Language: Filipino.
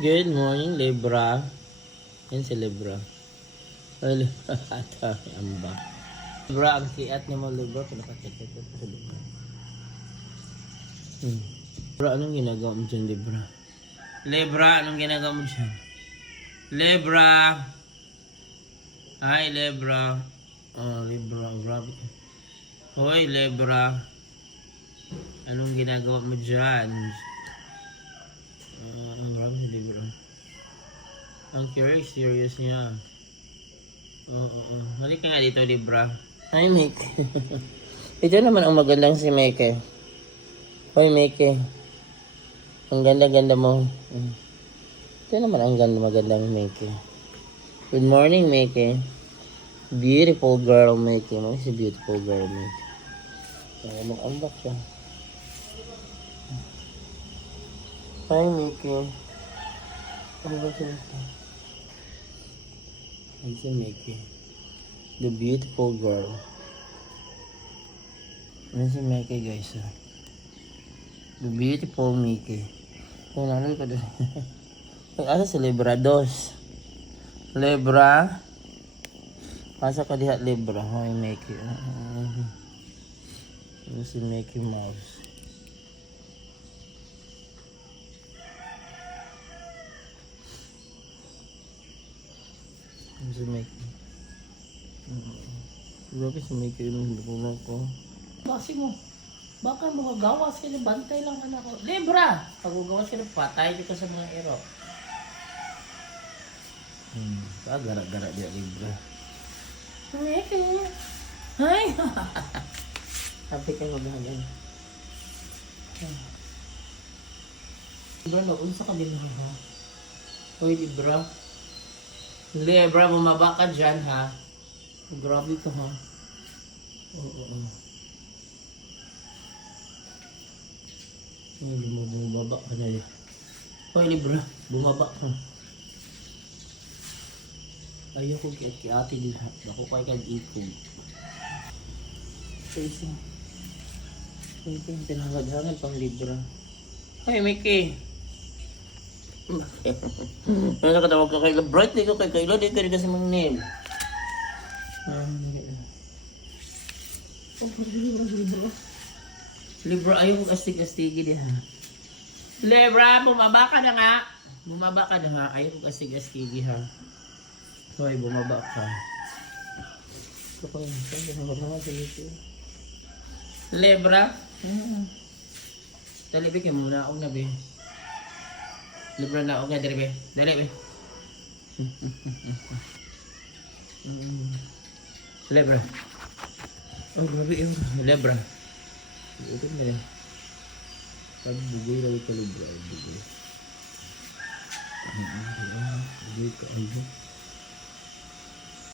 Good morning, Libra. Yan si Libra. Ay, Libra. Amba. Libra, ang kiat ni mo, Libra. Pinakacheck ko sa Libra. Libra, anong ginagawa mo dyan, Libra? Libra, anong ginagawa mo dyan? Libra. Hi, Libra. Oh, Libra. Grabe. Hoy, Libra. Anong ginagawa mo dyan? Ang grabe si Libra. Ang serious niya. Oo. Balik ka nga dito, Libra. Hi, Mike. Ito naman ang magandang si Mike. Hoy, Mike. Ang ganda-ganda mo. Ito naman ang magandang Mike. Good morning, Mike. Beautiful girl, Mike. Ano si beautiful girl, Mike? Mag-unbox siya. Hi, Mickey. Ano ba siya? Ay, si Mickey. The beautiful girl. Ano si Mickey, guys? The beautiful Mickey. Kung nanoy ka doon. Asa si Libra? Dos. Libra. Asa ka diha, Libra? Hi, Mickey. Ano si Mickey Mouse? Si Mickey. Grabe si Mickey yung lukulang ko. Kasi mo, baka magagawa sila, bantay lang anak ko. Libra! Pagagawa sila, patay dito sa mga ero. Gara-gara dia Libra. Mickey! Hi! Sabi ka maghagan. Libra, naunsa ka din ha? Hoy, Libra. Libra, bumaba ka dyan, ha? Grabe ka, ha? Oo. Ay, bumaba ka na yun. Hoy, Libra, bumaba ka. Ayoko ki-ate din, ha? Ako kay kag-ikog. Isa. Ito yung pinahagad-hagad pang Libra. Hoy, Mickey. Ano nakatawag ka kay Bright, di ka kay Kayla, di ka rin kasi mang name. Libra, ayaw kong astig-astigi din, ha? Libra, bumaba ka na nga. Bumaba ka na nga. Ayaw kong astig-astigi, ha? Hoy, bumaba ka. Libra? Dali, bigyan muna ako na, be. Libra na ako nga, dali, be. Dali, be. Libra. Oh, grabe yun. Libra. Ito na rin. Pag-bugay lang ito, Libra. Bugay ka, ano?